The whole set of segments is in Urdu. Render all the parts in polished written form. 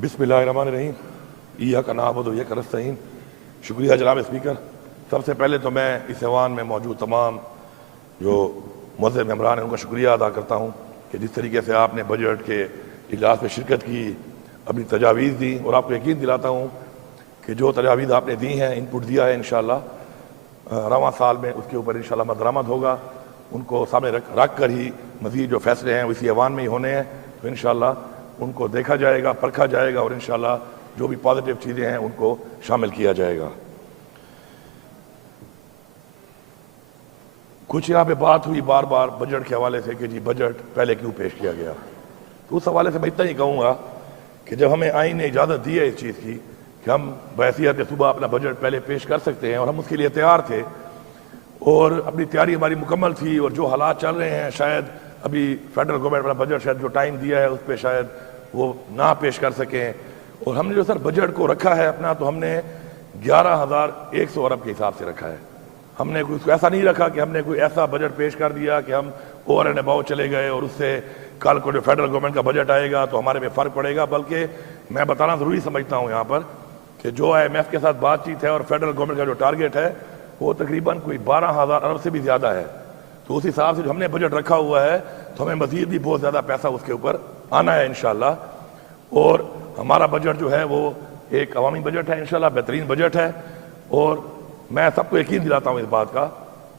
بسم اللہ الرحمن الرحیم ایاک نعبد و ایاک نستعین۔ شکریہ جناب اسپیکر۔ سب سے پہلے تو میں اس ایوان میں موجود تمام جو معزز ممبران ہیں ان کا شکریہ ادا کرتا ہوں کہ جس طریقے سے آپ نے بجٹ کے اجلاس میں شرکت کی، اپنی تجاویز دی، اور آپ کو یقین دلاتا ہوں کہ جو تجاویز آپ نے دی ہیں، ان پٹ دیا ہے، انشاءاللہ رواں سال میں اس کے اوپر انشاءاللہ عمل درآمد ہوگا۔ ان کو سامنے رکھ کر ہی مزید جو فیصلے ہیں اسی ایوان میں ہی ہونے ہیں، تو انشاءاللہ ان کو دیکھا جائے گا، پرکھا جائے گا، اور انشاءاللہ جو بھی پازیٹیو چیزیں ہیں ان کو شامل کیا جائے گا۔ کچھ یہاں پہ بات ہوئی بار بار بجٹ کے حوالے سے کہ جی بجٹ پہلے کیوں پیش کیا گیا، تو اس حوالے سے میں اتنا ہی کہوں گا کہ جب ہمیں آئین نے اجازت دی ہے اس چیز کی کہ ہم بحیثیت صوبہ اپنا بجٹ پہلے پیش کر سکتے ہیں، اور ہم اس کے لیے تیار تھے، اور اپنی تیاری ہماری مکمل تھی، اور جو حالات چل رہے ہیں شاید ابھی فیڈرل گورنمنٹ اپنا بجٹ شاید جو ٹائم دیا ہے اس پہ شاید وہ نہ پیش کر سکیں، اور ہم نے جو سر بجٹ کو رکھا ہے اپنا، تو ہم نے 11,100 ارب کے حساب سے رکھا ہے۔ ہم نے کوئی ایسا نہیں رکھا کہ ہم نے کوئی ایسا بجٹ پیش کر دیا کہ ہم اوور اینڈ اباؤ چلے گئے اور اس سے کل کو جو فیڈرل گورنمنٹ کا بجٹ آئے گا تو ہمارے میں فرق پڑے گا، بلکہ میں بتانا ضروری سمجھتا ہوں یہاں پر کہ جو IMF کے ساتھ بات چیت ہے اور فیڈرل گورنمنٹ کا جو ٹارگٹ ہے وہ تقریباً کوئی 12,000 ارب سے بھی زیادہ ہے، تو اس حساب سے جو ہم نے بجٹ رکھا ہوا ہے تو ہمیں مزید بھی بہت زیادہ پیسہ اس کے اوپر آنا ہے انشاءاللہ۔ اور ہمارا بجٹ جو ہے وہ ایک عوامی بجٹ ہے، انشاءاللہ بہترین بجٹ ہے، اور میں سب کو یقین دلاتا ہوں اس بات کا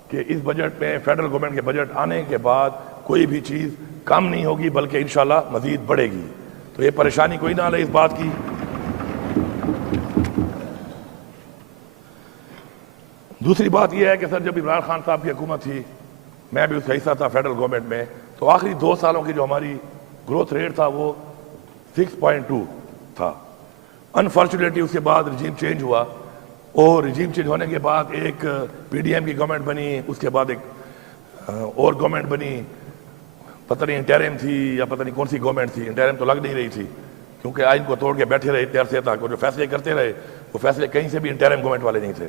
کہ اس بجٹ میں فیڈرل گورنمنٹ کے بجٹ آنے کے بعد کوئی بھی چیز کم نہیں ہوگی بلکہ انشاءاللہ مزید بڑھے گی، تو یہ پریشانی کوئی نہ لے اس بات کی۔ دوسری بات یہ ہے کہ سر جب عمران خان صاحب کی حکومت تھی، میں بھی اس کا حصہ تھا فیڈرل گورنمنٹ میں، تو آخری 2 سالوں کی جو ہماری گروتھ ریٹ تھا وہ 6.2 تھا۔ انفارچونیٹلی اس کے بعد رجیم چینج ہوا، اور رجیم چینج ہونے کے بعد ایک PDM کی گورنمنٹ بنی، اس کے بعد ایک اور گورنمنٹ بنی، پتہ نہیں انٹرم تھی یا پتہ نہیں کون سی گورنمنٹ تھی، انٹرم تو لگ نہیں رہی تھی کیونکہ آئین کو توڑ کے بیٹھے رہے اتنے عرصے تک، اور جو فیصلے کرتے رہے وہ فیصلے کہیں سے بھی انٹرم گورنمنٹ والے نہیں تھے۔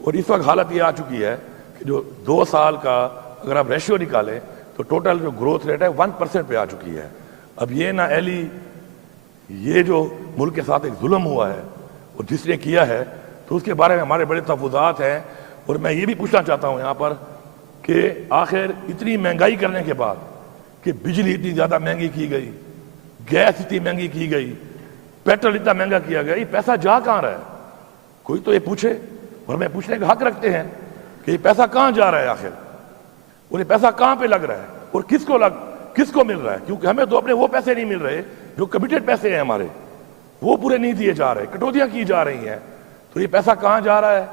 اور اس وقت حالت یہ آ چکی ہے کہ جو 2 سال کا اگر آپ ریشیو نکالیں تو ٹوٹل جو گروتھ ریٹ ہے 1% پہ آ چکی ہے۔ اب یہ نہ ایلی یہ جو ملک کے ساتھ ایک ظلم ہوا ہے اور جس نے کیا ہے تو اس کے بارے میں ہمارے بڑے تفوضات ہیں، اور میں یہ بھی پوچھنا چاہتا ہوں یہاں پر کہ آخر اتنی مہنگائی کرنے کے بعد کہ بجلی اتنی زیادہ مہنگی کی گئی، گیس اتنی مہنگی کی گئی، پیٹرول اتنا مہنگا کیا گیا، یہ پیسہ جا کہاں رہا ہے؟ کوئی تو یہ پوچھے، اور ہمیں پوچھنے کا حق رکھتے ہیں کہ یہ پیسہ کہاں جا رہا ہے آخر، اور یہ پیسہ کہاں پہ لگ رہا ہے، اور کس کو مل رہا ہے؟ کیونکہ ہمیں تو اپنے وہ پیسے نہیں مل رہے جو کمیٹڈ پیسے ہیں ہمارے، وہ پورے نہیں دیے جا رہے، کٹوتیاں کی جا رہی ہیں، تو یہ پیسہ کہاں جا رہا ہے؟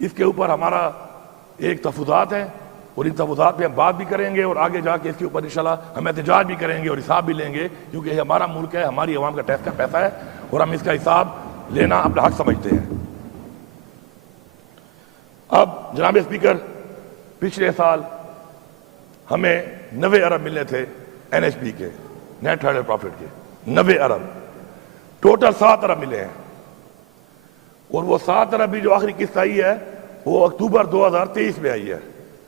اس کے اوپر ہمارا ایک تفوضات ہے، اور ان تفوضات پہ ہم بات بھی کریں گے، اور آگے جا کے اس کے اوپر انشاءاللہ ہم احتجاج بھی کریں گے اور حساب بھی لیں گے، کیونکہ یہ ہمارا ملک ہے، ہماری عوام کا ٹیکس کا پیسہ ہے، اور ہم اس کا حساب لینا اپنا حق سمجھتے ہیں۔ اب جناب اسپیکر، پچھلے سال ہمیں 90 ارب ملنے تھے NHP کے نیٹ ہیڈ پروفٹ کے، 90 ارب، ٹوٹل 7 ارب ملے ہیں، اور وہ 7 ارب بھی جو آخری قسط آئی ہے وہ اکتوبر 2023 میں آئی ہے،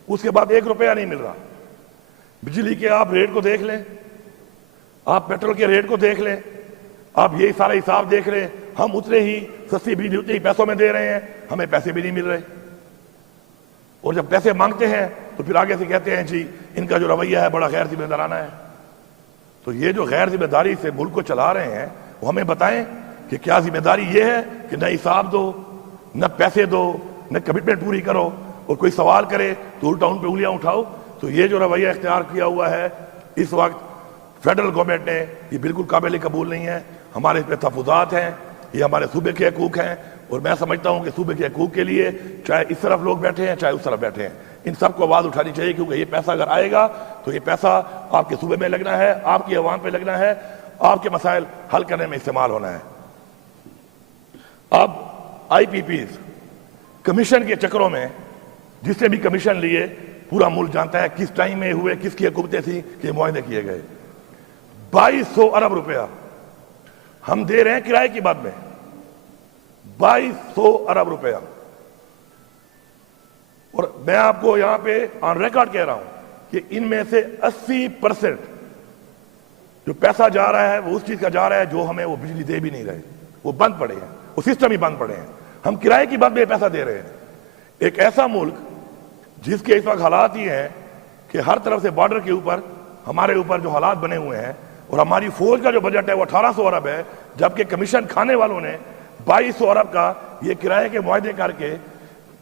اس کے بعد 1 روپیہ نہیں مل رہا۔ بجلی کے آپ ریٹ کو دیکھ لیں، آپ پیٹرول کے ریٹ کو دیکھ لیں، آپ یہی سارا حساب دیکھ رہے ہیں، ہم اتنے ہی سستی بجلی اتنے ہی پیسوں میں دے رہے ہیں، ہمیں پیسے بھی نہیں مل رہے، اور جب پیسے مانگتے ہیں تو پھر آگے سے کہتے ہیں جی ان کا جو رویہ ہے بڑا غیر ذمہ دارانہ ہے۔ تو یہ جو غیر ذمہ داری سے ملک کو چلا رہے ہیں وہ ہمیں بتائیں کہ کیا ذمہ داری یہ ہے کہ نہ حساب دو، نہ پیسے دو، نہ کمٹمنٹ پوری کرو، اور کوئی سوال کرے تو الٹا ان پہ انگلیاں اٹھاؤ؟ تو یہ جو رویہ اختیار کیا ہوا ہے اس وقت فیڈرل گورنمنٹ نے، یہ بالکل قابل قبول نہیں ہے۔ ہمارے اس پہ تحفظات ہیں، یہ ہمارے صوبے کے حقوق ہیں، اور میں سمجھتا ہوں کہ صوبے کے حقوق کے لیے چاہے اس طرف لوگ بیٹھے ہیں چاہے اس طرف بیٹھے ہیں، ان سب کو آواز اٹھانی چاہیے، کیونکہ یہ پیسہ اگر آئے گا تو یہ پیسہ آپ کے صوبے میں لگنا ہے، آپ کی عوام پہ لگنا ہے، آپ کے مسائل حل کرنے میں استعمال ہونا ہے۔ اب IPPs کمیشن کے چکروں میں جس نے بھی کمیشن لیے پورا ملک جانتا ہے کس ٹائم میں ہوئے، کس کی حکومتیں تھیں کہ معاہدے کیے گئے۔ 2200 ارب روپیہ ہم دے رہے ہیں کرائے کی بات میں، 2200 ارب روپیہ، اور میں آپ کو یہاں پہ آن ریکارڈ کہہ رہا ہوں کہ ان میں سے 80% جو پیسہ جا رہا ہے وہ اس چیز کا جا رہا ہے جو ہمیں وہ بجلی دے بھی نہیں رہے، وہ بند پڑے ہیں، وہ سسٹم ہی بند پڑے ہیں، ہم کرائے کی بند میں پیسہ دے رہے ہیں۔ ایک ایسا ملک جس کے اس وقت حالات ہی ہیں کہ ہر طرف سے بارڈر کے اوپر ہمارے اوپر جو حالات بنے ہوئے ہیں، اور ہماری فوج کا جو بجٹ ہے وہ 1800 ارب ہے، جبکہ کمیشن کھانے والوں نے 2200 ارب کا یہ کرائے کے معاہدے کر کے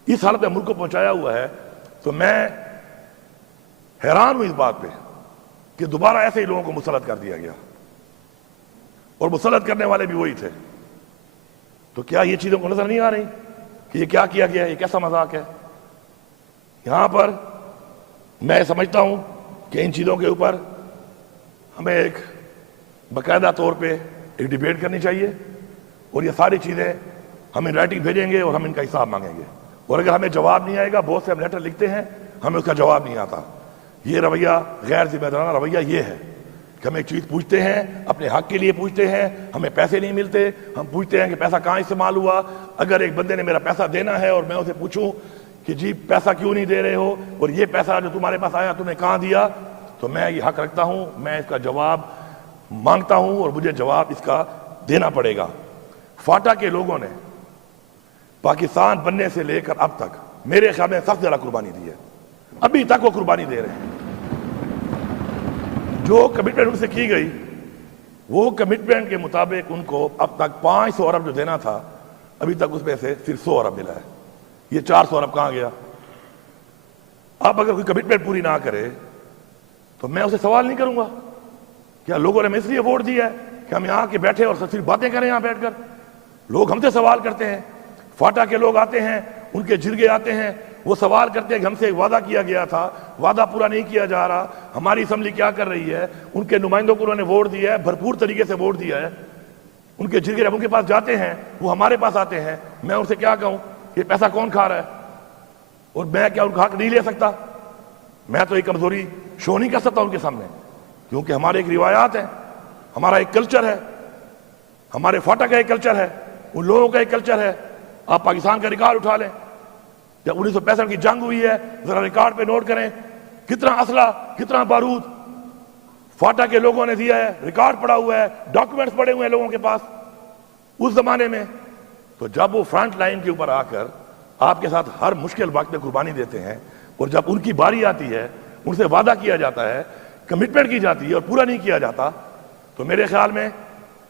اس حالت میں ملک کو پہنچایا ہوا ہے۔ تو میں حیران ہوں اس بات پہ کہ دوبارہ ایسے ہی لوگوں کو مسلط کر دیا گیا، اور مسلط کرنے والے بھی وہی تھے۔ تو کیا یہ چیزوں کو نظر نہیں آ رہی کہ یہ کیا کیا گیا ہے، یہ کیسا مذاق ہے؟ یہاں پر میں سمجھتا ہوں کہ ان چیزوں کے اوپر ہمیں ایک باقاعدہ طور پہ ایک ڈیبیٹ کرنی چاہیے، اور یہ ساری چیزیں ہم ان رائٹنگ بھیجیں گے اور ہم ان کا حساب مانگیں گے، اور اگر ہمیں جواب نہیں آئے گا، بہت سے ہم لیٹر لکھتے ہیں ہمیں اس کا جواب نہیں آتا۔ یہ رویہ غیر ذمہ دارانہ رویہ یہ ہے کہ ہم ایک چیز پوچھتے ہیں، اپنے حق کے لیے پوچھتے ہیں، ہمیں پیسے نہیں ملتے، ہم پوچھتے ہیں کہ پیسہ کہاں استعمال ہوا۔ اگر ایک بندے نے میرا پیسہ دینا ہے اور میں اسے پوچھوں کہ جی پیسہ کیوں نہیں دے رہے ہو، اور یہ پیسہ جو تمہارے پاس آیا تم نے کہاں دیا، تو میں یہ حق رکھتا ہوں، میں اس کا جواب مانگتا ہوں، اور مجھے جواب اس کا دینا پڑے گا۔ فاٹا کے لوگوں نے پاکستان بننے سے لے کر اب تک میرے خیال میں سب سے زیادہ قربانی دی ہے، ابھی تک وہ قربانی دے رہے ہیں۔ جو کمٹمنٹ ان سے کی گئی وہ کمٹمنٹ کے مطابق ان کو اب تک 500 ارب جو دینا تھا، ابھی تک اس میں سے صرف 100 ارب ملا ہے۔ یہ 400 ارب کہاں گیا؟ اب اگر کوئی کمٹمنٹ پوری نہ کرے تو میں اسے سوال نہیں کروں گا کیا لوگوں نے ہمیں اس لیے ووٹ دیا ہے کہ ہم یہاں کے بیٹھے اور صرف باتیں کریں یہاں بیٹھ کر؟ لوگ ہم سے سوال کرتے ہیں، فاٹا کے لوگ آتے ہیں، ان کے جرگے آتے ہیں، وہ سوال کرتے ہیں کہ ہم سے ایک وعدہ کیا گیا تھا، وعدہ پورا نہیں کیا جا رہا، ہماری اسمبلی کیا کر رہی ہے؟ ان کے نمائندوں کو انہوں نے ووٹ دیا ہے، بھرپور طریقے سے ووٹ دیا ہے۔ ان کے جرگے جب ان کے پاس جاتے ہیں، وہ ہمارے پاس آتے ہیں، میں ان سے کیا کہوں کہ پیسہ کون کھا رہا ہے؟ اور میں کیا ان کا حق نہیں لے سکتا؟ میں تو ایک کمزوری شو نہیں کر سکتا ان کے سامنے، کیونکہ ہمارے ایک روایات ہیں، ہمارا ایک کلچر ہے، ہمارے فاٹا کا ایک کلچر ہے، ان لوگوں کا ایک کلچر ہے۔ آپ پاکستان کا ریکارڈ اٹھا لیں، جب 1965 کی جنگ ہوئی ہے، ذرا ریکارڈ پہ نوٹ کریں کتنا اسلحہ، کتنا بارود فاٹا کے لوگوں نے دیا ہے، ریکارڈ پڑا ہوا ہے، ڈاکومنٹس پڑے ہوئے ہیں لوگوں کے پاس اس زمانے میں۔ تو جب وہ فرنٹ لائن کے اوپر آ کر آپ کے ساتھ ہر مشکل وقت میں قربانی دیتے ہیں، اور جب ان کی باری آتی ہے، ان سے وعدہ کیا جاتا ہے، کمٹمنٹ کی جاتی ہے اور پورا نہیں کیا جاتا، تو میرے خیال میں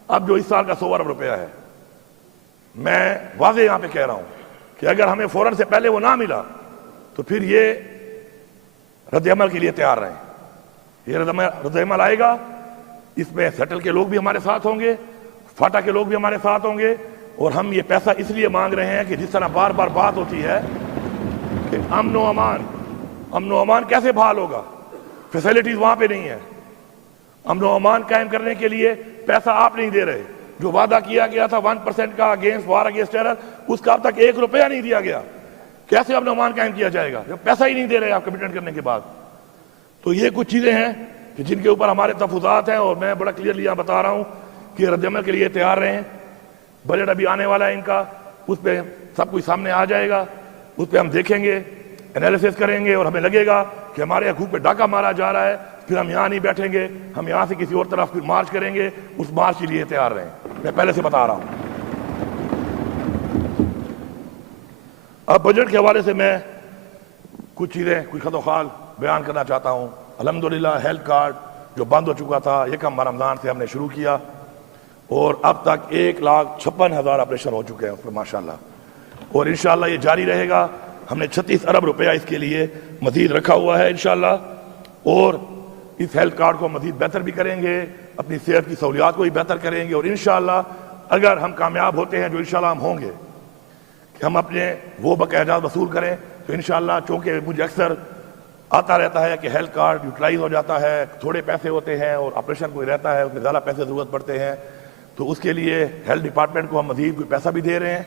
اب جو اس سال کا 100 ارب روپیہ ہے، میں واضح یہاں پہ کہہ رہا ہوں کہ اگر ہمیں فوراً سے پہلے وہ نہ ملا تو پھر یہ رد عمل کے لیے تیار رہیں۔ یہ رد عمل آئے گا، اس میں سیٹل کے لوگ بھی ہمارے ساتھ ہوں گے، فاٹا کے لوگ بھی ہمارے ساتھ ہوں گے، اور ہم یہ پیسہ اس لیے مانگ رہے ہیں کہ جس طرح بار بار بات ہوتی ہے کہ امن و امان کیسے بحال ہوگا؟ فیسلٹیز وہاں پہ نہیں ہے۔ امن و امان قائم کرنے کے لیے پیسہ آپ نہیں دے رہے، جو وعدہ کیا گیا تھا 1% کا اگینسٹ وار اگینسٹ ٹیرر، اس کا اب تک 1 روپیہ نہیں دیا گیا۔ کیسے امن و امان قائم کیا جائے گا جب پیسہ ہی نہیں دے رہے آپ کمٹمنٹ کرنے کے بعد؟ تو یہ کچھ چیزیں ہیں کہ جن کے اوپر ہمارے تفوضات ہیں، اور میں بڑا کلیئرلی یہاں بتا رہا ہوں کہ رد عمل کے لیے تیار رہیں۔ بجٹ ابھی آنے والا ہے ان کا، اس پہ سب کچھ سامنے آ جائے گا، اس پہ ہم دیکھیں گے، انالیسس کریں گے، اور ہمیں لگے گا کہ ہمارے حقوق پہ ڈاکہ مارا جا رہا ہے، پھر ہم یہاں نہیں بیٹھیں گے، ہم یہاں سے کسی اور طرف پھر مارچ کریں گے۔ اس مارچ کے لیے تیار رہیں، میں پہلے سے بتا رہا ہوں۔ اب بجٹ کے حوالے سے میں کچھ چیزیں، کچھ خط و خال بیان کرنا چاہتا ہوں۔ الحمدللہ ہیلتھ کارڈ جو بند ہو چکا تھا، یکم رمضان سے ہم نے شروع کیا، اور اب تک 1,56,000 آپریشن ہو چکے ہیں اس پر ماشاءاللہ، اور انشاءاللہ یہ جاری رہے گا۔ ہم نے 36 ارب روپیہ اس کے لیے مزید رکھا ہوا ہے انشاءاللہ، اور اس ہیلتھ کارڈ کو مزید بہتر بھی کریں گے، اپنی صحت کی سہولیات کو بھی بہتر کریں گے، اور انشاءاللہ اگر ہم کامیاب ہوتے ہیں، جو انشاءاللہ ہم ہوں گے، کہ ہم اپنے وہ باقاعدات وصول کریں، تو انشاءاللہ چونکہ مجھے اکثر آتا رہتا ہے کہ ہیلتھ کارڈ یوٹیلائز ہو جاتا ہے، تھوڑے پیسے ہوتے ہیں اور آپریشن کوئی رہتا ہے اس میں زیادہ پیسے ضرورت پڑتے ہیں، تو اس کے لیے ہیلتھ ڈپارٹمنٹ کو ہم مزید کوئی پیسہ بھی دے رہے ہیں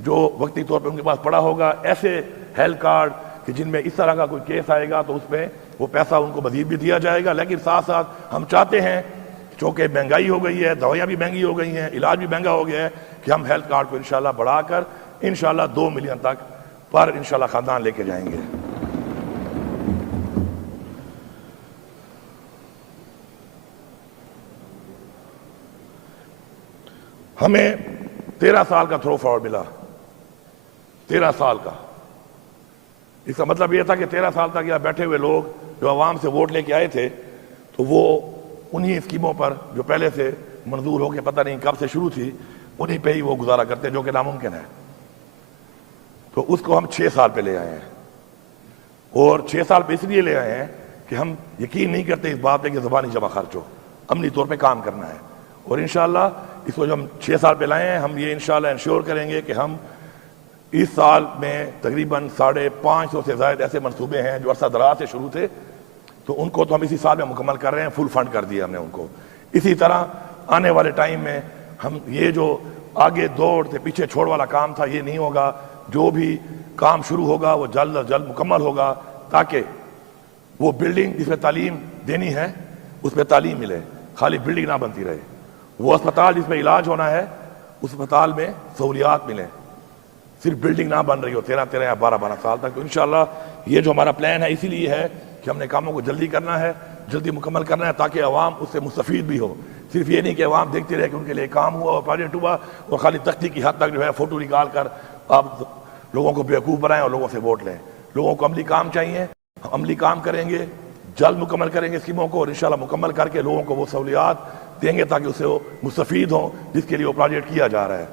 جو وقتی طور پہ ان کے پاس پڑا ہوگا۔ ایسے ہیلتھ کارڈ کہ جن میں اس طرح کا کوئی کیس آئے گا تو اس میں وہ پیسہ ان کو مزید بھی دیا جائے گا، لیکن ساتھ ساتھ ہم چاہتے ہیں، چونکہ مہنگائی ہو گئی ہے، دوائیاں بھی مہنگی ہو گئی ہیں، علاج بھی مہنگا ہو گیا ہے، کہ ہم ہیلتھ کارڈ کو انشاءاللہ بڑھا کر انشاءاللہ 2 ملین تک پر انشاءاللہ خاندان لے کے جائیں گے۔ ہمیں 13 سال کا تھرو فارورڈ ملا، 13 سال کا۔ اس کا مطلب یہ تھا کہ 13 سال تک یہاں بیٹھے ہوئے لوگ جو عوام سے ووٹ لے کے آئے تھے تو وہ انہی اسکیموں پر جو پہلے سے منظور ہو کے پتہ نہیں کب سے شروع تھی انہی پہ ہی وہ گزارا کرتے، جو کہ ناممکن ہے۔ تو اس کو ہم 6 سال پہ لے آئے ہیں، اور 6 سال پہ اس لیے لے آئے ہیں کہ ہم یقین نہیں کرتے اس بات پہ کہ زبانی جمع خرچ ہو، عملی طور پہ کام کرنا ہے۔ اور انشاءاللہ اس کو جو ہم 6 سال پہ لائے ہیں، ہم یہ انشاءاللہ انشور کریں گے کہ ہم اس سال میں تقریباً 550 سے زائد ایسے منصوبے ہیں جو عرصہ دراز سے شروع تھے، تو ان کو تو ہم اسی سال میں مکمل کر رہے ہیں، فل فنڈ کر دیا ہم نے ان کو۔ اسی طرح آنے والے ٹائم میں ہم یہ جو آگے دوڑتے پیچھے چھوڑ والا کام تھا یہ نہیں ہوگا، جو بھی کام شروع ہوگا وہ جلد از جلد مکمل ہوگا، تاکہ وہ بلڈنگ جس میں تعلیم دینی ہے اس میں تعلیم ملے، خالی بلڈنگ نہ بنتی رہے۔ وہ اسپتال جس میں علاج ہونا ہے اس اسپتال میں سہولیات ملیں، صرف بلڈنگ نہ بن رہی ہو 13 یا 12 سال تک۔ تو انشاءاللہ یہ جو ہمارا پلان ہے اسی لیے ہے کہ ہم نے کاموں کو جلدی کرنا ہے، جلدی مکمل کرنا ہے، تاکہ عوام اس سے مستفید بھی ہو۔ صرف یہ نہیں کہ عوام دیکھتے رہے کہ ان کے لیے کام ہوا اور پروجیکٹ ہوا اور خالی تختی کی حد تک جو ہے فوٹو نکال کر آپ لوگوں کو بیوقوف بنائیں اور لوگوں سے ووٹ لیں۔ لوگوں کو عملی کام چاہیے، ہم عملی کام کریں گے، جلد مکمل کریں گے اسکیموں کو، اور انشاءاللہ مکمل کر کے لوگوں کو وہ سہولیات دیں گے تاکہ اس سے وہ مستفید ہوں جس کے لیے وہ پروجیکٹ کیا جا رہا ہے۔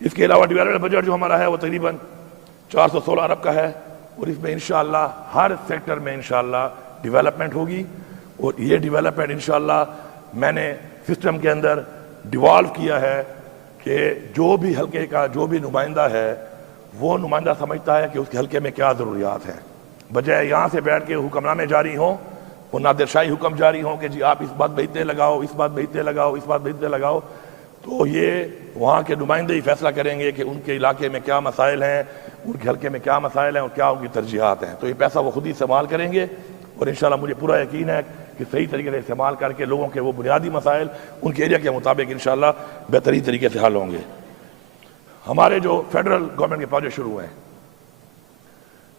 اس کے علاوہ ڈیولپمنٹ بجٹ جو ہمارا ہے وہ تقریباً 416 ارب کا ہے، اور اس میں انشاءاللہ ہر سیکٹر میں انشاءاللہ ڈیولپمنٹ ہوگی، اور یہ ڈیولپمنٹ انشاءاللہ میں نے سسٹم کے اندر ڈیوالو کیا ہے کہ جو بھی حلقے کا جو بھی نمائندہ ہے وہ نمائندہ سمجھتا ہے کہ اس کے حلقے میں کیا ضروریات ہیں، بجائے یہاں سے بیٹھ کے حکم نامے جاری ہوں اور نادر شاہی حکم جاری ہوں کہ جی آپ اس بات میں اتنے لگاؤ، اس بات میں اتنے لگاؤ، اس بات میں اتنے لگاؤ۔ تو یہ وہاں کے نمائندے ہی فیصلہ کریں گے کہ ان کے علاقے میں کیا مسائل ہیں، ان کے حلقے میں کیا مسائل ہیں اور کیا ان کی ترجیحات ہیں۔ تو یہ پیسہ وہ خود ہی استعمال کریں گے، اور انشاءاللہ مجھے پورا یقین ہے کہ صحیح طریقے سے استعمال کر کے لوگوں کے وہ بنیادی مسائل ان کے ایریا کے مطابق انشاءاللہ بہترین طریقے سے حل ہوں گے۔ ہمارے جو فیڈرل گورنمنٹ کے پروجیکٹ شروع ہیں،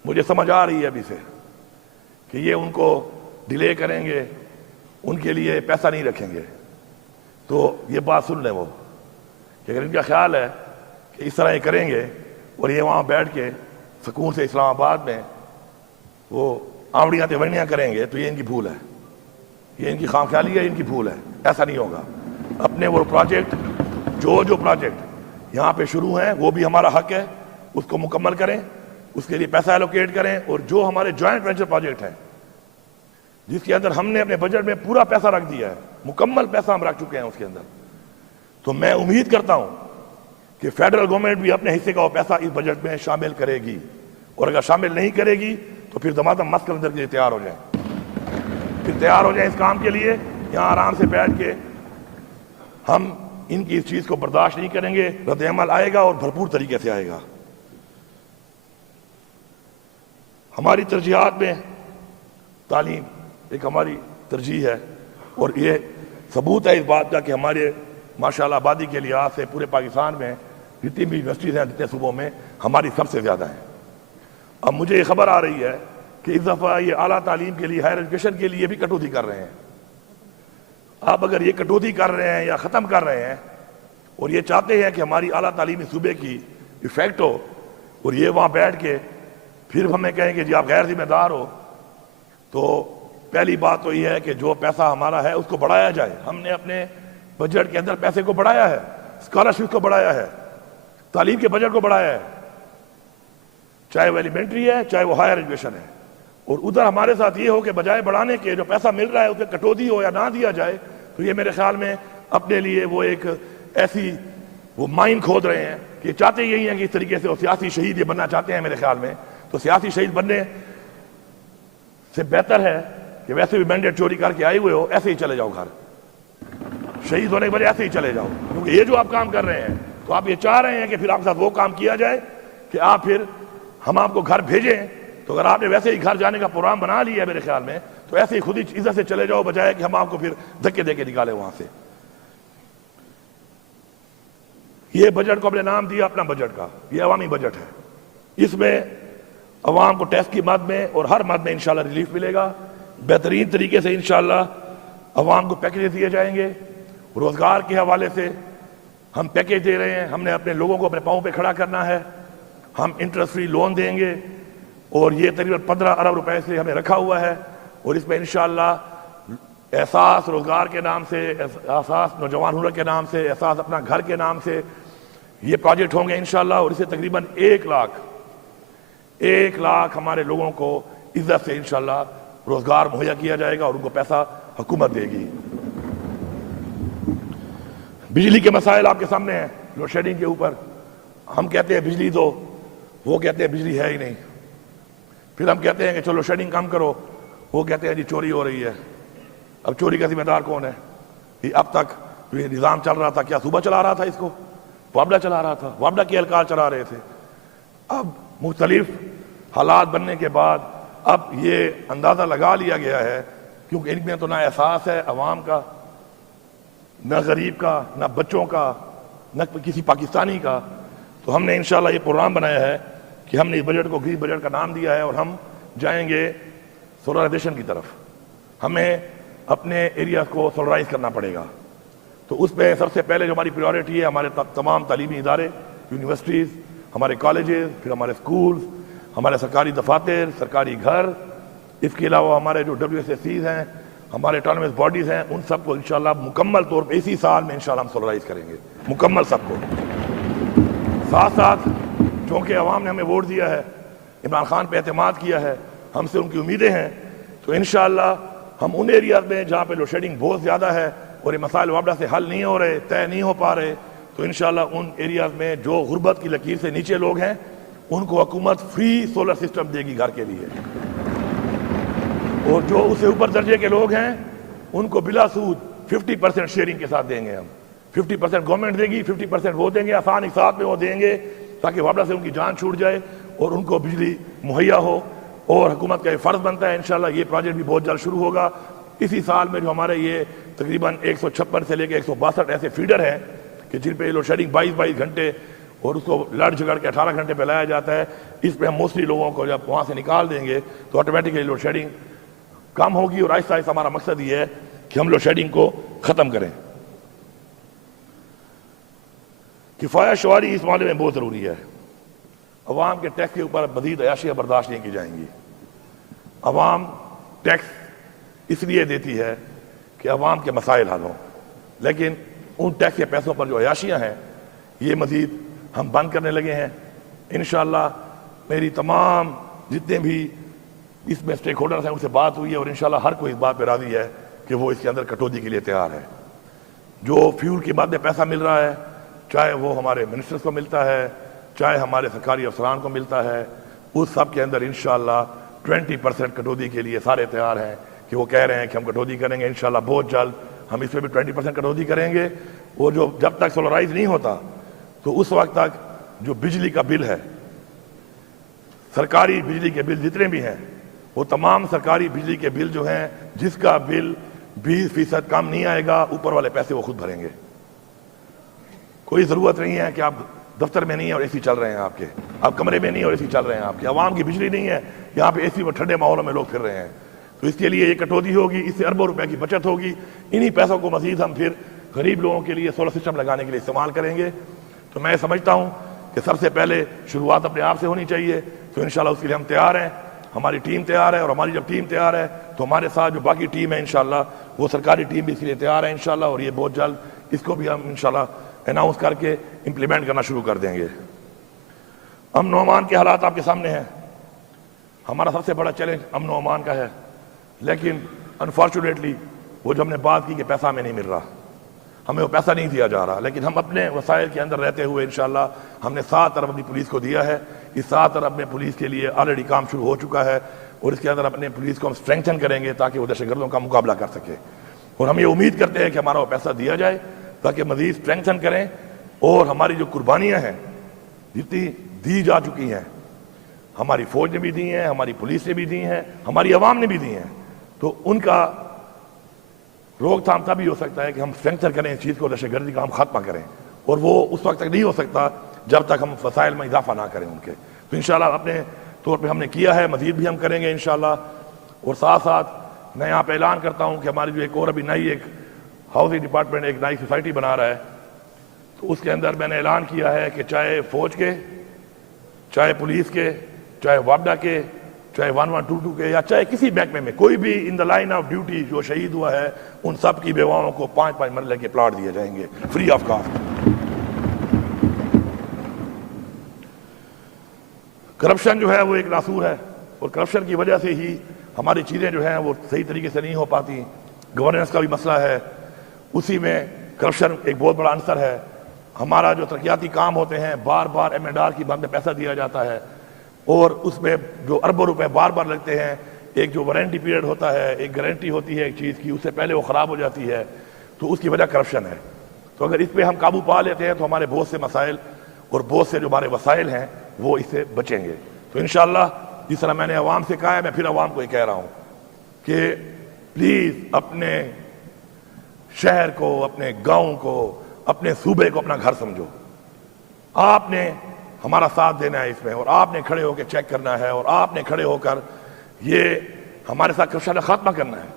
مجھے سمجھ آ رہی ہے ابھی سے کہ یہ ان کو ڈیلے کریں گے، ان کے لیے پیسہ نہیں رکھیں گے۔ تو یہ بات سن لیں وہ کہ اگر ان کا خیال ہے کہ اس طرح یہ کریں گے اور یہ وہاں بیٹھ کے سکون سے اسلام آباد میں وہ آوڑیاں تیوڑیاں کریں گے تو یہ ان کی بھول ہے، یہ ان کی خام خیالی ہے، ان کی بھول ہے۔ ایسا نہیں ہوگا۔ اپنے وہ پروجیکٹ جو پروجیکٹ یہاں پہ شروع ہیں وہ بھی ہمارا حق ہے، اس کو مکمل کریں، اس کے لیے پیسہ ایلوکیٹ کریں، اور جو ہمارے جوائنٹ وینچر پروجیکٹ ہیں جس کے اندر ہم نے اپنے بجٹ میں پورا پیسہ رکھ دیا ہے، مکمل پیسہ ہم رکھ چکے ہیں اس کے اندر، تو میں امید کرتا ہوں کہ فیڈرل گورنمنٹ بھی اپنے حصے کا وہ پیسہ اس بجٹ میں شامل کرے گی، اور اگر شامل نہیں کرے گی تو پھر دمادم مست کلندر کے لیے تیار ہو جائیں، پھر تیار ہو جائیں اس کام کے لیے۔ یہاں آرام سے بیٹھ کے ہم ان کی اس چیز کو برداشت نہیں کریں گے، رد عمل آئے گا اور بھرپور طریقے سے آئے گا۔ ہماری ترجیحات میں تعلیم ایک ہماری ترجیح ہے، اور یہ ثبوت ہے اس بات کا کہ ہمارے ماشاءاللہ آبادی کے لحاظ سے پورے پاکستان میں جتنی بھی یونیورسٹیز ہیں جتنے صوبوں میں ہماری سب سے زیادہ ہیں۔ اب مجھے یہ خبر آ رہی ہے کہ اس دفعہ یہ اعلیٰ تعلیم کے لیے، ہائر ایجوکیشن کے لیے بھی کٹوتی کر رہے ہیں۔ آپ اگر یہ کٹوتی کر رہے ہیں یا ختم کر رہے ہیں اور یہ چاہتے ہیں کہ ہماری اعلیٰ تعلیمی صوبے کی افیکٹ ہو، اور یہ وہاں بیٹھ کے پھر ہمیں کہیں کہ جی آپ غیر ذمہ دار ہو، تو پہلی بات تو یہ ہے کہ جو پیسہ ہمارا ہے اس کو بڑھایا جائے۔ ہم نے اپنے بجٹ کے اندر پیسے کو بڑھایا ہے، اسکالرشپ کو بڑھایا ہے، تعلیم کے بجٹ کو بڑھایا ہے، چاہے وہ ایلیمنٹری ہے چاہے وہ ہائر ایجوکیشن ہے۔ اور ادھر ہمارے ساتھ یہ ہو کہ بجائے بڑھانے کے جو پیسہ مل رہا ہے اس میں کٹوتی ہو یا نہ دیا جائے، تو یہ میرے خیال میں اپنے لیے وہ ایک ایسی وہ مائن کھود رہے ہیں کہ چاہتے یہی ہیں کہ اس طریقے سے وہ سیاسی شہید یہ بننا چاہتے ہیں میرے خیال میں۔ تو سیاسی شہید بننے سے بہتر ہے کہ ویسے بھی مینڈیٹ چوری کر کے آئے ہوئے ہو، ایسے ہی چلے جاؤ گھر، شہید ہونے کے بعد ایسے ہی چلے جاؤ، کیونکہ یہ جو آپ کام کر رہے ہیں تو آپ یہ چاہ رہے ہیں کہ پھر آپ کے ساتھ وہ کام کیا جائے کہ آپ پھر ہم آپ کو گھر بھیجیں۔ تو اگر آپ نے ویسے ہی گھر جانے کا پروگرام بنا لیا ہے میرے خیال میں تو ایسے ہی خود ہی عزت سے چلے جاؤ، بجائے کہ ہم آپ کو پھر دھکے دے کے نکالے وہاں سے۔ یہ بجٹ کو ہم نے نام دیا اپنا بجٹ کا، یہ عوامی بجٹ ہے، اس میں عوام کو ٹیکس کی مد میں اور ہر مد میں انشاءاللہ ریلیف ملے گا، بہترین طریقے سے انشاءاللہ عوام کو پیکیجز دیے جائیں گے، روزگار کے حوالے سے ہم پیکیج دے رہے ہیں، ہم نے اپنے لوگوں کو اپنے پاؤں پہ کھڑا کرنا ہے، ہم انٹرسٹ فری لون دیں گے، اور یہ تقریباً 15 ارب روپے سے ہمیں رکھا ہوا ہے، اور اس میں انشاءاللہ احساس روزگار کے نام سے، احساس نوجوان ہنر کے نام سے، احساس اپنا گھر کے نام سے یہ پروجیکٹ ہوں گے انشاءاللہ، اور اسے تقریباً 1 لاکھ ہمارے لوگوں کو عزت سے انشاءاللہ روزگار مہیا کیا جائے گا، اور ان کو پیسہ حکومت دے گی۔ بجلی کے مسائل آپ کے سامنے ہیں، لوڈ شیڈنگ کے اوپر ہم کہتے ہیں بجلی دو، وہ کہتے ہیں بجلی ہے ہی نہیں، پھر ہم کہتے ہیں کہ چلو شیڈنگ کم کرو، وہ کہتے ہیں جی چوری ہو رہی ہے۔ اب چوری کا ذمہ دار کون ہے؟ یہ اب تک جو یہ نظام چل رہا تھا، کیا صوبہ چلا رہا تھا؟ اس کو وابڈا چلا رہا تھا، وابڈا کے اہلکار چلا رہے تھے۔ اب مختلف حالات بننے کے بعد اب یہ اندازہ لگا لیا گیا ہے، کیونکہ ان میں تو نہ احساس ہے عوام کا، نہ غریب کا، نہ بچوں کا، نہ کسی پاکستانی کا، تو ہم نے انشاءاللہ یہ پروگرام بنایا ہے کہ ہم نے اس بجٹ کو گرین بجٹ کا نام دیا ہے، اور ہم جائیں گے سولرائزیشن کی طرف۔ ہمیں اپنے ایریاز کو سولرائز کرنا پڑے گا، تو اس پہ سب سے پہلے جو ہماری پریورٹی ہے، ہمارے تمام تعلیمی ادارے، یونیورسٹیز، ہمارے کالجز، پھر ہمارے اسکولز، ہمارے سرکاری دفاتر، سرکاری گھر، اس کے علاوہ ہمارے جو WSSCs ہیں، ہمارے اٹانومس باڈیز ہیں، ان سب کو انشاءاللہ مکمل طور پہ اسی سال میں انشاءاللہ ہم سولرائز کریں گے، مکمل سب کو۔ ساتھ ساتھ چونکہ عوام نے ہمیں ووٹ دیا ہے، عمران خان پہ اعتماد کیا ہے، ہم سے ان کی امیدیں ہیں، تو انشاءاللہ ہم ان ایریاز میں جہاں پہ لوڈ شیڈنگ بہت زیادہ ہے اور یہ مسائل وابڈا سے حل نہیں ہو رہے، طے نہیں ہو پا رہے، تو انشاءاللہ ان ایریاز میں جو غربت کی لکیر سے نیچے لوگ ہیں، ان کو حکومت فری سولر سسٹم دے گی گھر کے لیے، اور جو اس سے اوپر درجے کے لوگ ہیں ان کو بلا سود 50% شیئرنگ کے ساتھ دیں گے ہم، 50% گورنمنٹ دے گی، 50% وہ دیں گے، آسان حساب میں وہ دیں گے، تاکہ وابڈا سے ان کی جان چھوٹ جائے اور ان کو بجلی مہیا ہو، اور حکومت کا یہ فرض بنتا ہے انشاءاللہ یہ پروجیکٹ بھی بہت جلد شروع ہوگا۔ اسی سال میں جو ہمارے یہ تقریباً 156 سے لے کے 162 ایسے فیڈر ہیں کہ جن پہ لوڈ شیڈنگ 22 گھنٹے اور اس کو لڑ جھگڑ کے 18 گھنٹے پہ لایا جاتا ہے، اس پہ ہم موسٹلی لوگوں کو جب وہاں سے نکال دیں گے تو آٹومیٹکلی لوڈ شیڈنگ کم ہوگی، اور آہستہ آہستہ ہمارا مقصد یہ ہے کہ ہم لوڈ شیڈنگ کو ختم کریں۔ کفایت شعاری اس معاملے میں بہت ضروری ہے۔ عوام کے ٹیکس کے اوپر مزید عیاشیاں برداشت نہیں کی جائیں گی۔ عوام ٹیکس اس لیے دیتی ہے کہ عوام کے مسائل حل ہوں، لیکن ان ٹیکس کے پیسوں پر جو عیاشیاں ہیں یہ مزید ہم بند کرنے لگے ہیں۔ انشاءاللہ میری تمام جتنے بھی اس میں سٹیک ہولڈرز ہیں ان سے بات ہوئی ہے، اور انشاءاللہ ہر کوئی اس بات پہ راضی ہے کہ وہ اس کے اندر کٹوتی کے لیے تیار ہے۔ جو فیول کی بات میں پیسہ مل رہا ہے، چاہے وہ ہمارے منسٹرز کو ملتا ہے، چاہے ہمارے سرکاری افسران کو ملتا ہے، اس سب کے اندر انشاءاللہ 20% کٹوتی کے لیے سارے تیار ہیں، کہ وہ کہہ رہے ہیں کہ ہم کٹوتی کریں گے، انشاءاللہ بہت جلد ہم اس میں بھی 20% کٹوتی کریں گے۔ اور جو جب تک سولرائز نہیں ہوتا تو اس وقت تک جو بجلی کا بل ہے، سرکاری بجلی کے بل جتنے بھی ہیں، وہ تمام سرکاری بجلی کے بل جو ہیں، جس کا بل 20% کم نہیں آئے گا، اوپر والے پیسے وہ خود بھریں گے۔ کوئی ضرورت نہیں ہے کہ آپ دفتر میں نہیں ہیں اور اے سی چل رہے ہیں آپ کے، آپ کمرے میں نہیں ہیں اور اے سی چل رہے ہیں آپ کے، عوام کی بجلی نہیں ہے یہاں پہ اے سی میں ٹھنڈے ماحولوں میں لوگ پھر رہے ہیں، تو اس کے لیے یہ کٹوتی ہوگی، اس سے اربوں روپے کی بچت ہوگی۔ انہی پیسوں کو مزید ہم پھر غریب لوگوں کے لیے سولر سسٹم لگانے کے لیے استعمال کریں گے۔ تو میں سمجھتا ہوں کہ سب سے پہلے شروعات اپنے آپ سے ہونی چاہیے، تو انشاءاللہ اس کے لیے ہم تیار ہیں، ہماری ٹیم تیار ہے، اور ہماری جب ٹیم تیار ہے تو ہمارے ساتھ جو باقی ٹیم ہے انشاءاللہ وہ سرکاری ٹیم بھی اس کے لیے تیار ہے انشاءاللہ، اور یہ بہت جلد اس کو بھی ہم انشاءاللہ اناؤنس کر کے امپلیمنٹ کرنا شروع کر دیں گے۔ امن و امان کے حالات آپ کے سامنے ہیں۔ ہمارا سب سے بڑا چیلنج امن و امان کا ہے، لیکن انفارچونیٹلی وہ جو ہم نے بات کی کہ پیسہ ہمیں نہیں مل رہا، ہمیں وہ پیسہ نہیں دیا جا رہا، لیکن ہم اپنے وسائل کے اندر رہتے ہوئے انشاءاللہ ہم نے 7 ارب اپنی پولیس کو دیا ہے۔ اس 7 ارب میں پولیس کے لیے آلریڈی کام شروع ہو چکا ہے، اور اس کے اندر اپنے پولیس کو ہم اسٹرینگتھن کریں گے تاکہ وہ دہشت گردوں کا مقابلہ کر سکے، اور ہم یہ امید کرتے ہیں کہ ہمارا وہ پیسہ دیا جائے تاکہ مزید اسٹرینگتھن کریں، اور ہماری جو قربانیاں ہیں جتنی دی جا چکی ہیں، ہماری فوج نے بھی دی ہیں، ہماری پولیس نے بھی دی ہیں، ہماری عوام نے بھی دی ہیں، تو ان کا روک تھام تب ہی ہو سکتا ہے کہ ہم اسٹرینگتھن کریں اس چیز کو، دہشت گردی کا ہم خاتمہ کریں، اور وہ اس وقت تک نہیں ہو سکتا جب تک ہم وسائل میں اضافہ نہ کریں ان کے۔ تو انشاءاللہ اپنے طور پہ ہم نے کیا ہے، مزید بھی ہم کریں گے انشاءاللہ۔ اور ساتھ ساتھ میں یہاں پہ اعلان کرتا ہوں کہ ہماری جو ایک اور ابھی نئی ایک ہاؤسنگ ڈپارٹمنٹ ایک نئی سوسائٹی بنا رہا ہے، تو اس کے اندر میں نے اعلان کیا ہے کہ چاہے فوج کے، چاہے پولیس کے، چاہے وابڈا کے، چاہے 1122 کے، یا چاہے کسی محکمے میں کوئی بھی ان دا لائن آف ڈیوٹی جو شہید ہوا ہے، ان سب کی بیواؤں کو 5 مرلے کے پلاٹ دیے جائیں گے فری آف کاسٹ۔ کرپشن جو ہے وہ ایک ناسور ہے، اور کرپشن کی وجہ سے ہی ہماری چیزیں جو ہیں وہ صحیح طریقے سے نہیں ہو پاتی۔ گورننس کا بھی مسئلہ ہے، اسی میں کرپشن ایک بہت بڑا عنصر ہے۔ ہمارا جو ترقیاتی کام ہوتے ہیں بار بار M&R کی بات میں پیسہ دیا جاتا ہے، اور اس میں جو اربوں روپے بار بار لگتے ہیں، ایک جو وارنٹی پیریڈ ہوتا ہے، ایک گارنٹی ہوتی ہے ایک چیز کی، اس سے پہلے وہ خراب ہو جاتی ہے، تو اس کی وجہ کرپشن ہے۔ تو اگر اس پہ ہم قابو پا لیتے ہیں تو ہمارے بہت سے مسائل اور بہت سے جو ہمارے وسائل ہیں وہ اس سے بچیں گے۔ تو انشاءاللہ جس طرح میں نے عوام سے کہا ہے، میں پھر عوام کو یہ کہہ رہا ہوں کہ پلیز اپنے شہر کو، اپنے گاؤں کو، اپنے صوبے کو اپنا گھر سمجھو۔ آپ نے ہمارا ساتھ دینا ہے اس میں، اور آپ نے کھڑے ہو کے چیک کرنا ہے، اور آپ نے کھڑے ہو کر یہ ہمارے ساتھ کرپشن کا خاتمہ کرنا ہے۔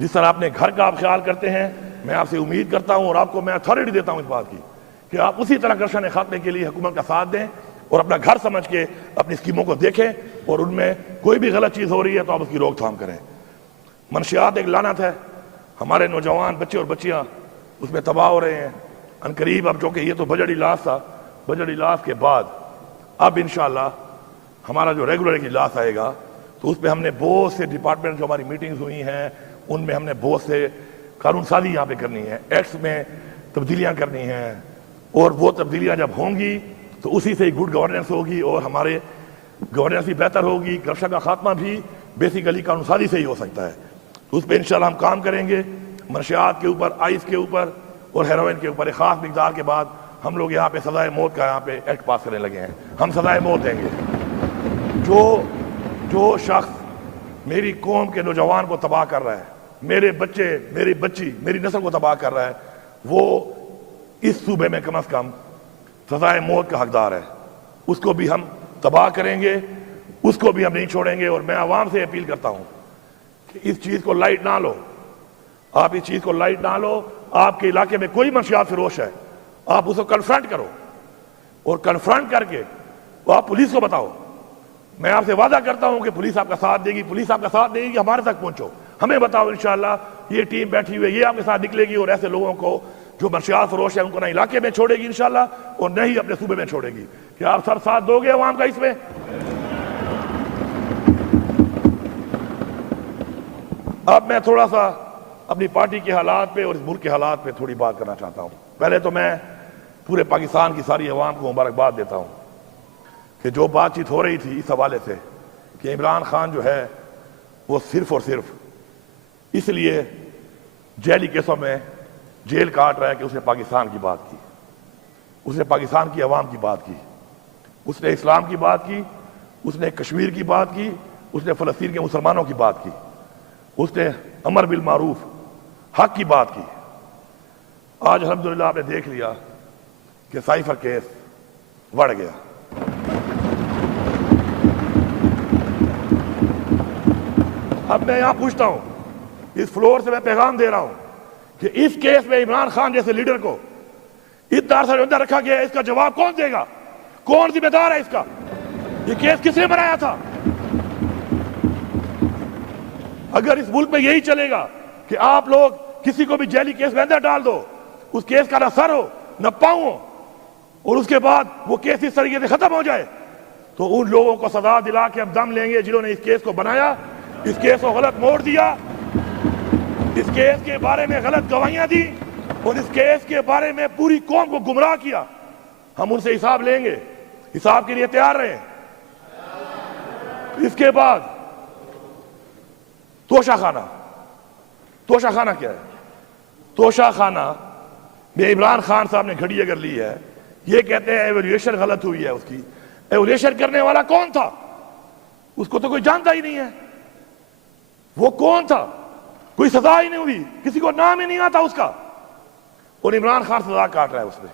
جس طرح اپنے گھر کا آپ خیال کرتے ہیں، میں آپ سے امید کرتا ہوں اور آپ کو میں اتھارٹی دیتا ہوں اس بات کی کہ آپ اسی طرح کرپشن کے خاتمے کے لیے حکومت کا ساتھ دیں، اور اپنا گھر سمجھ کے اپنی اسکیموں کو دیکھیں، اور ان میں کوئی بھی غلط چیز ہو رہی ہے تو آپ اس کی روک تھام کریں۔ منشیات ایک لعنت ہے، ہمارے نوجوان بچے اور بچیاں اس میں تباہ ہو رہے ہیں۔ ان قریب اب چونکہ یہ تو بجٹ اجلاس تھا، بجٹ اجلاس کے بعد اب انشاءاللہ ہمارا جو ریگولر اجلاس آئے گا تو اس پہ ہم نے بہت سے ڈپارٹمنٹ جو ہماری میٹنگز ہوئی ہیں ان میں ہم نے بہت سے قانون سازی یہاں پہ کرنی ہے، ایکٹس میں تبدیلیاں کرنی ہیں، اور وہ تبدیلیاں جب ہوں گی تو اسی سے گڈ گورننس ہوگی، اور ہمارے گورننس بھی بہتر ہوگی۔ کرپشن کا خاتمہ بھی بیسیکلی قانون سازی سے ہی ہو سکتا ہے، تو اس پہ انشاءاللہ ہم کام کریں گے۔ منشیات کے اوپر، آئس کے اوپر اور ہیروئن کے اوپر ایک خاص مقدار کے بعد ہم لوگ یہاں پہ سزائے موت کا یہاں پہ ایکٹ پاس کرنے لگے ہیں۔ ہم سزائے موت دیں گے۔ جو شخص میری قوم کے نوجوان کو تباہ کر رہا ہے، میرے بچے، میری بچی، میری نسل کو تباہ کر رہا ہے، وہ اس صوبے میں کم از کم سزائے موت کا حقدار ہے۔ اس کو بھی ہم تباہ کریں گے، اس کو بھی ہم نہیں چھوڑیں گے۔ اور میں عوام سے اپیل کرتا ہوں کہ اس چیز کو لائٹ نہ لو، آپ اس چیز کو لائٹ نہ لو۔ آپ کے علاقے میں کوئی منشیات فروش ہے، آپ اس کو کنفرنٹ کرو، اور کنفرنٹ کر کے آپ پولیس کو بتاؤ۔ میں آپ سے وعدہ کرتا ہوں کہ پولیس آپ کا ساتھ دے گی، پولیس آپ کا ساتھ دے گی، ہمارے تک پہنچو، ہمیں بتاؤ، انشاءاللہ یہ ٹیم بیٹھی ہوئی ہے، یہ آپ کے ساتھ نکلے گی، اور ایسے لوگوں کو جو منشیات فروش ہیں ان کو نہ علاقے میں چھوڑے گی انشاءاللہ، اور نہ ہی اپنے صوبے میں چھوڑے گی۔ کیا آپ سب ساتھ دو گے عوام کا اس میں؟ اب میں تھوڑا سا اپنی پارٹی کے حالات پہ اور اس ملک کے حالات پہ تھوڑی بات کرنا چاہتا ہوں۔ پہلے تو میں پورے پاکستان کی ساری عوام کو مبارکباد دیتا ہوں کہ جو بات چیت ہو رہی تھی اس حوالے سے کہ عمران خان جو ہے وہ صرف اور صرف اس لیے جیلی کیسوں میں جیل کاٹ رہا ہے کہ اس نے پاکستان کی بات کی، اس نے پاکستان کی عوام کی بات کی، اس نے اسلام کی بات کی، اس نے کشمیر کی بات کی، اس نے فلسطین کے مسلمانوں کی بات کی، اس نے امر بالمعروف حق کی بات کی۔ آج الحمدللہ آپ نے دیکھ لیا کہ سائفر کیس بڑھ گیا۔ اب میں یہاں پوچھتا ہوں، اس فلور سے میں پیغام دے رہا ہوں کہ اس کیس میں عمران خان جیسے لیڈر کو اتنا عرصہ اندر رکھا گیا ہے، اس کا جواب کون دے گا؟ کون ذمہ دار ہے اس کا؟ یہ کیس کس نے بنایا تھا؟ اگر اس ملک میں یہی چلے گا کہ آپ لوگ کسی کو بھی جیلی کیس میں اندر ڈال دو، اس کیس کا نہ سر ہو نہ پاؤں ہو، اور اس کے بعد وہ کیس اس طریقے سے ختم ہو جائے، تو ان لوگوں کو سزا دلا کے ہم دم لیں گے جنہوں نے اس کیس کو بنایا، اس کیس کو غلط موڑ دیا، اس کیس کے بارے میں غلط گواہیاں دی، اور اس کیس کے بارے میں پوری قوم کو گمراہ کیا۔ ہم ان سے حساب لیں گے، حساب کے لیے تیار رہیں۔ اس کے بعد توشہ خانہ۔ توشہ خانہ کیا ہے؟ توشہ خانہ میں عمران خان صاحب نے گھڑی اگر لی ہے، یہ کہتے ہیں ایویلیویشن غلط ہوئی ہے اس کی۔ ایویلیویشن کرنے والا کون تھا؟ اس کو تو کوئی جانتا ہی نہیں ہے، وہ کون تھا؟ کوئی سزا ہی نہیں ہوئی، کسی کو نام ہی نہیں آتا اس کا، اور عمران خان سزا کاٹ رہا ہے اس میں۔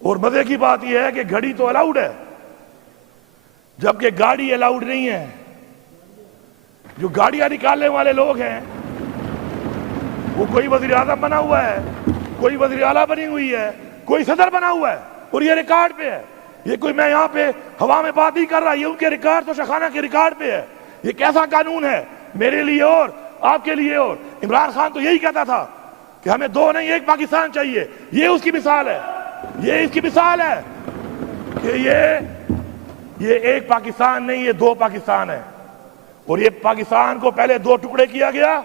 اور مزے کی بات یہ ہے کہ گھڑی تو الاؤڈ ہے، جبکہ گاڑی الاؤڈ نہیں ہے۔ جو گاڑیاں نکالنے والے لوگ ہیں وہ کوئی وزیر اعظم بنا ہوا ہے, کوئی وزیر اعلیٰ بنی ہوئی ہے, کوئی صدر بنا ہوا ہے, اور یہ ریکارڈ پہ ہے. یہ کوئی میں یہاں پہ ہوا میں بات نہیں کر رہا, یہ ان کے ریکارڈ تو شیخانہ کے ریکارڈ پہ ہے. یہ کیسا قانون ہے, میرے لیے اور آپ کے لیے اور. عمران خان تو یہی کہتا تھا کہ ہمیں دو نہیں ایک پاکستان چاہیے. یہ اس کی مثال ہے, یہ اس کی مثال ہے کہ یہ ایک پاکستان نہیں, یہ دو پاکستان ہے. اور یہ پاکستان کو پہلے دو ٹکڑے کیا گیا,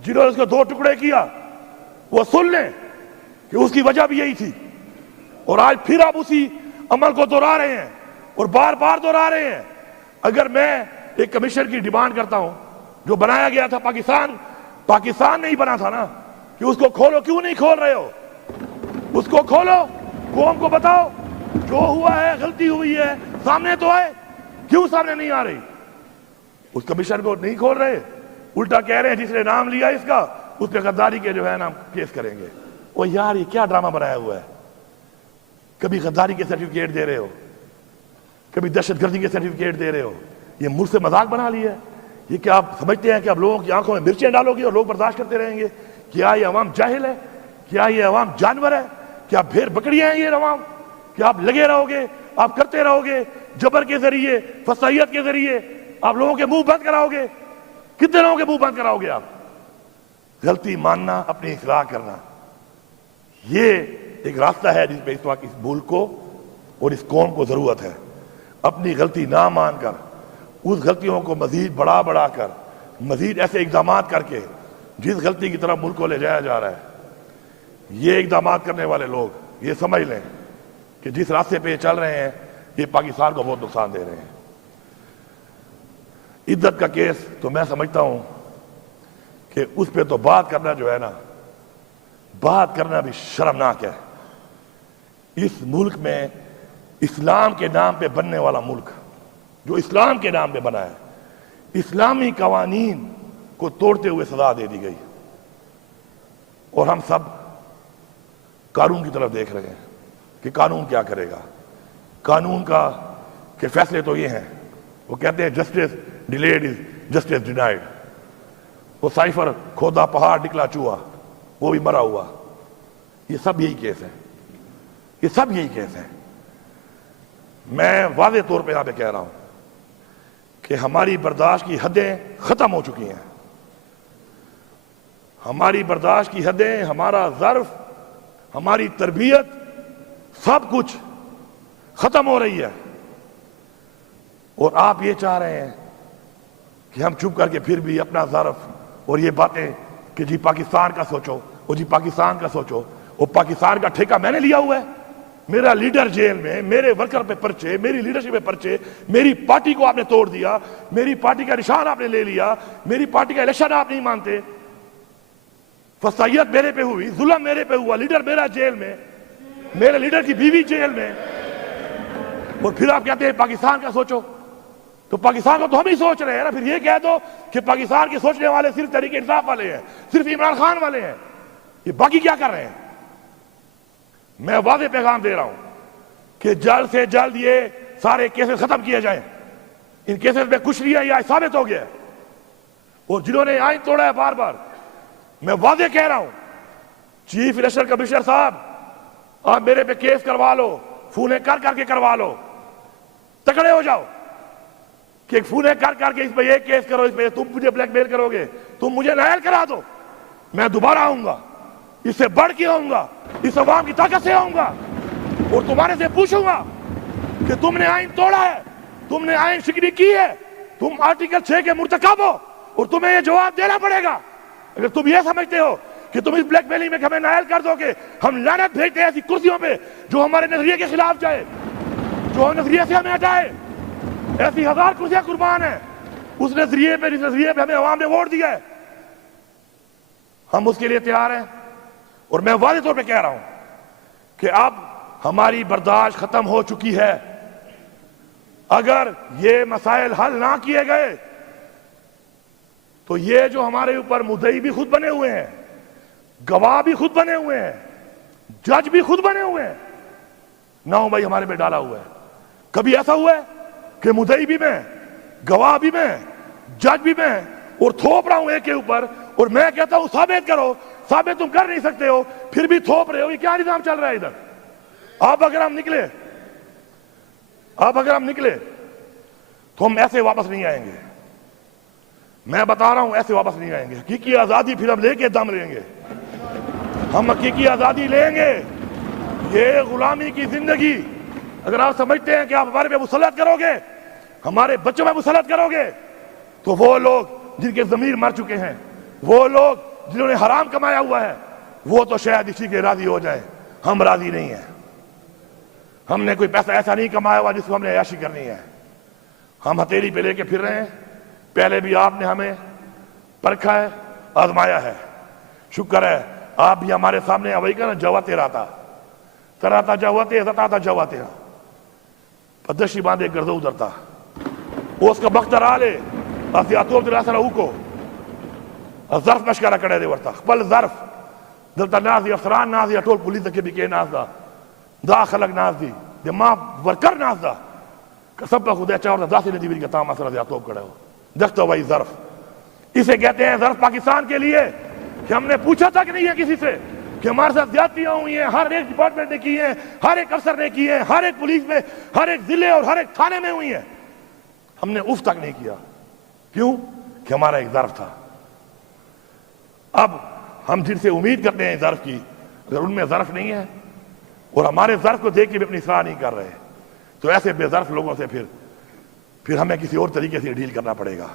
جنہوں نے اس کو دو ٹکڑے کیا وہ سن لیں کہ اس کی وجہ بھی یہی تھی. اور آج پھر آپ اسی عمل کو دہرا رہے ہیں اور بار بار دہرا رہے ہیں. اگر میں ایک کمیشن کی ڈیمانڈ کرتا ہوں جو بنایا گیا تھا, پاکستان نہیں بنا تھا نا, کہ اس کو کھولو, کیوں نہیں کھول رہے ہو؟ اس کو کھولو, قوم کو بتاؤ جو ہوا ہے غلطی ہوئی ہے, سامنے تو آئے, کیوں سامنے نہیں آ رہی؟ اس کمیشن کو نہیں کھول رہے, الٹا کہہ رہے ہیں جس نے نام لیا اس کا اس پہ غداری کے جو ہے نا کیس کریں گے. وہ یار یہ کیا ڈرامہ بنایا ہوا ہے؟ کبھی غداری کے سرٹیفکیٹ دے رہے ہو, کبھی دہشت گردی کے سرٹیفکیٹ دے رہے ہو. یہ ملک سے مذاق بنا لیا ہے. یہ کیا آپ سمجھتے ہیں کہ آپ لوگوں کی آنکھوں میں مرچیں ڈالو گے اور لوگ برداشت کرتے رہیں گے؟ کیا یہ عوام جاہل ہے؟ کیا یہ عوام جانور ہے؟ کیا بھیڑ بکریاں ہیں یہ عوام؟ کہ آپ لگے رہو گے, آپ کرتے رہو گے, جبر کے ذریعے, فسائیت کے ذریعے آپ لوگوں کے منہ بند کراؤ گے؟ کتنے لوگوں کے منہ بند کراؤ گے آپ؟ غلطی ماننا, اپنی اصلاح کرنا, یہ ایک راستہ ہے جس پہ اس وقت اس ملک کو اور اس قوم کو ضرورت ہے. اپنی غلطی نہ مان کر, اس غلطیوں کو مزید بڑھا کر, مزید ایسے اقدامات کر کے جس غلطی کی طرف ملک کو لے جایا جا رہا ہے, یہ اقدامات کرنے والے لوگ یہ سمجھ لیں کہ جس راستے پہ یہ چل رہے ہیں یہ پاکستان کو بہت نقصان دے رہے ہیں. عزت کا کیس تو میں سمجھتا ہوں کہ اس پہ تو بات کرنا جو ہے نا, بات کرنا بھی شرمناک ہے. اس ملک میں اسلام کے نام پہ بننے والا ملک, جو اسلام کے نام پہ بنا ہے, اسلامی قوانین کو توڑتے ہوئے سزا دے دی گئی, اور ہم سب قانون کی طرف دیکھ رہے ہیں کہ قانون کیا کرے گا. قانون کا کہ فیصلے تو یہ ہیں, وہ کہتے ہیں justice delayed is justice denied. وہ سائفر کھودا پہاڑ نکلا چوہا, وہ بھی مرا ہوا. یہ سب یہی کیس ہے, یہ سب یہی کیس ہے. میں واضح طور پہ یہاں پہ کہہ رہا ہوں کہ ہماری برداشت کی حدیں ختم ہو چکی ہیں. ہماری برداشت کی حدیں, ہمارا ظرف, ہماری تربیت, سب کچھ ختم ہو رہی ہے. اور آپ یہ چاہ رہے ہیں کہ ہم چپ کر کے پھر بھی اپنا ظرف اور یہ باتیں کہ جی پاکستان کا سوچو, اور جی پاکستان کا سوچو. اور پاکستان کا ٹھیکہ میں نے لیا ہوا ہے. میرا لیڈر جیل میں, میرے ورکر پہ پرچے, میری لیڈرشپ پہ پرچے, میری پارٹی کو آپ نے توڑ دیا, میری پارٹی کا نشان آپ نے لے لیا, میری پارٹی کا الیکشن آپ نہیں مانتے, فسائیت میرے پہ ہوئی, ظلم میرے پہ ہوا, لیڈر میرا جیل میں, میرے لیڈر کی بیوی جیل میں, اور پھر آپ کہتے ہیں پاکستان کا سوچو. تو پاکستان کو تو ہم ہی سوچ رہے ہیں نا. پھر یہ کہہ دو کہ پاکستان کے سوچنے والے صرف تحریک انصاف والے ہیں, صرف عمران خان والے ہیں. یہ باقی کیا کر رہے ہیں؟ میں واضح پیغام دے رہا ہوں کہ جلد سے جلد یہ سارے کیسز ختم کیے جائیں. ان کیسز میں کچھ نہیں ہے, یہ ثابت ہو گیا ہے. اور جنہوں نے آئین توڑا ہے بار بار, میں واضح کہہ رہا ہوں, چیف الیکشن کمشنر صاحب آپ میرے پہ کیس کروا لو, فونے کر کے کروا لو, تکڑے ہو جاؤ کہ فونے کر کے اس پہ یہ کیس کرو, اس پہ تم مجھے بلیک میل کرو گے, تم مجھے نائل کرا دو, میں دوبارہ آؤں گا, اس سے بڑھ کے آؤں گا, اس عوام کی طاقت سے آؤں گا, اور تمہارے سے پوچھوں گا کہ تم نے آئین توڑا ہے, تم نے آئین شکنی کی ہے, تم آرٹیکل 6 کے مرتکب ہو, اور تمہیں یہ جواب دینا پڑے گا. اگر تم یہ سمجھتے ہو کہ تم اس بلیک میلنگ میں ہمیں نائل کر دو گے, ہم لعنت بھیجتے ہیں ایسی کرسیوں پہ جو ہمارے نظریے کے خلاف جائے, جو نظریے سے ہمیں ہٹائے. ایسی 1000 کرسیاں قربان ہیں اس نظریے پہ, جس نظریے پہ ہمیں عوام نے ووٹ دیا ہے. ہم اس کے لیے تیار ہیں, اور میں واضح طور پہ کہہ رہا ہوں کہ اب ہماری برداشت ختم ہو چکی ہے. اگر یہ مسائل حل نہ کیے گئے تو یہ جو ہمارے اوپر مدعی بھی خود بنے ہوئے ہیں, گواہ بھی خود بنے ہوئے ہیں, جج بھی خود بنے ہوئے ہیں, نہ بھائی ہمارے پہ ڈالا ہوا ہے. کبھی ایسا ہوا ہے کہ مدعی بھی میں, گواہ بھی میں, جج بھی میں, اور تھوپ رہا ہوں ایک کے اوپر, اور میں کہتا ہوں ثابت کرو, ثابت تم کر نہیں سکتے ہو, پھر بھی تھوپ رہے ہو. یہ کیا نظام چل رہا ہے ادھر؟ آپ اگر ہم نکلے تو ہم ایسے واپس نہیں آئیں گے. میں بتا رہا ہوں ایسے واپس نہیں آئیں گے. حقیقی آزادی پھر ہم لے کے دم لیں گے. ہم حقیقی آزادی لیں گے. یہ غلامی کی زندگی اگر آپ سمجھتے ہیں کہ آپ ہمارے پہ مسلط کرو گے, ہمارے بچوں میں مسلط کرو گے, تو وہ لوگ جن کے ضمیر مر چکے ہیں, وہ لوگ جنہوں نے حرام کمایا ہوا ہے, وہ تو شاید اسی کے راضی ہو جائیں. ہم راضی نہیں ہیں. ہم نے کوئی پیسہ ایسا نہیں کمایا ہوا جس کو ہم نے عیاشی کرنی ہے. ہم ہتھیلی پہ لے کے پھر رہے ہیں. پہلے بھی آپ نے ہمیں پرکھا ہے, آزمایا ہے. شکر ہے آپ بھی ہمارے سامنے وہی کہنا جوا تیرا تھا, ترا تھا جوا تیرا تھا جوا تیرا پدشی باندھے گردو ادرتا اس کا بختر آلے ازیاتو درا سر اوکو ظرف مشکرہ کڑے دے ورتا خپل ظرف دلتا ناز دی افسران ناز دی اٹول پولیس کے بھی کے ناز دا خلق ناز دی دے ماں ورکر ناز دا سب کا خودے چاہور دا سی ندی بھی کہتا ہم اثر ازیاتوب کڑے ہو دیکھتا وہی ظرف. اسے کہتے ہیں ظرف پاکستان کے لیے کہ ہم نے پوچھا تھا کہ نہیں ہے کسی سے کہ ہمارے ساتھ زیادتیاں ہوئی ہیں, ہر ایک ڈپارٹمنٹ نے کی ہیں, ہر ایک افسر نے کی ہیں, ہر ایک پولیس میں, ہر ایک ضلع اور ہر ایک تھانے میں ہوئی ہیں. ہم نے اف تک نہیں کیا. کیوں؟ کہ ہمارا ایک ظرف تھا. اب ہم جن سے امید کرتے ہیں ظرف کی, اگر ان میں ظرف نہیں ہے اور ہمارے ظرف کو دیکھ کے بھی اپنی اصلاح نہیں کر رہے, تو ایسے بے ظرف لوگوں سے پھر ہمیں کسی اور طریقے سے ڈیل کرنا پڑے گا.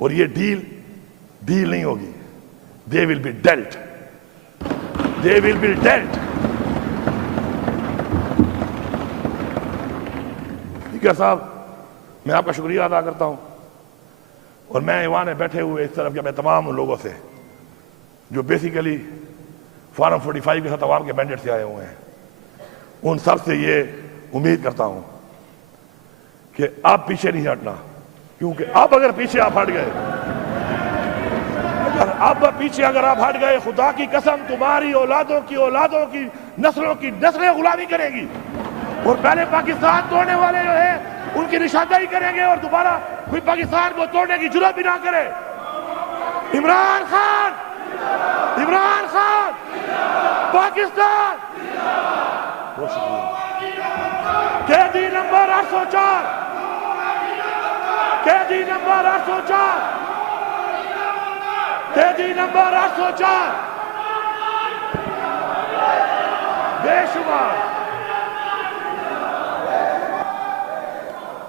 اور یہ ڈیل نہیں ہوگی. They will be dealt. They will be dealt. ٹھیک ہے صاحب, میں آپ کا شکریہ ادا کرتا ہوں. اور میں ایوان میں بیٹھے ہوئے اس طرف میں تمام ان لوگوں سے جو بیسیکلی فارم 45 کے ساتھ عوام کے مینڈیٹ سے آئے ہوئے ہیں, ان سب سے یہ امید کرتا ہوں کہ آپ پیچھے نہیں ہٹنا. کیونکہ اب اگر پیچھے آپ ہٹ گئے, اگر آپ ہٹ گئے, خدا کی قسم تمہاری اولادوں کی نسلیں غلامی کریں گی. اور پہلے پاکستان توڑنے والے جو ہیں ان کی نشاندہی کریں گے اور دوبارہ کوئی پاکستان کو توڑنے کی جرات بھی نہ کرے. عمران خان پاکستان. قیدی نمبر 804 قیدی نمبر 804 بے شمار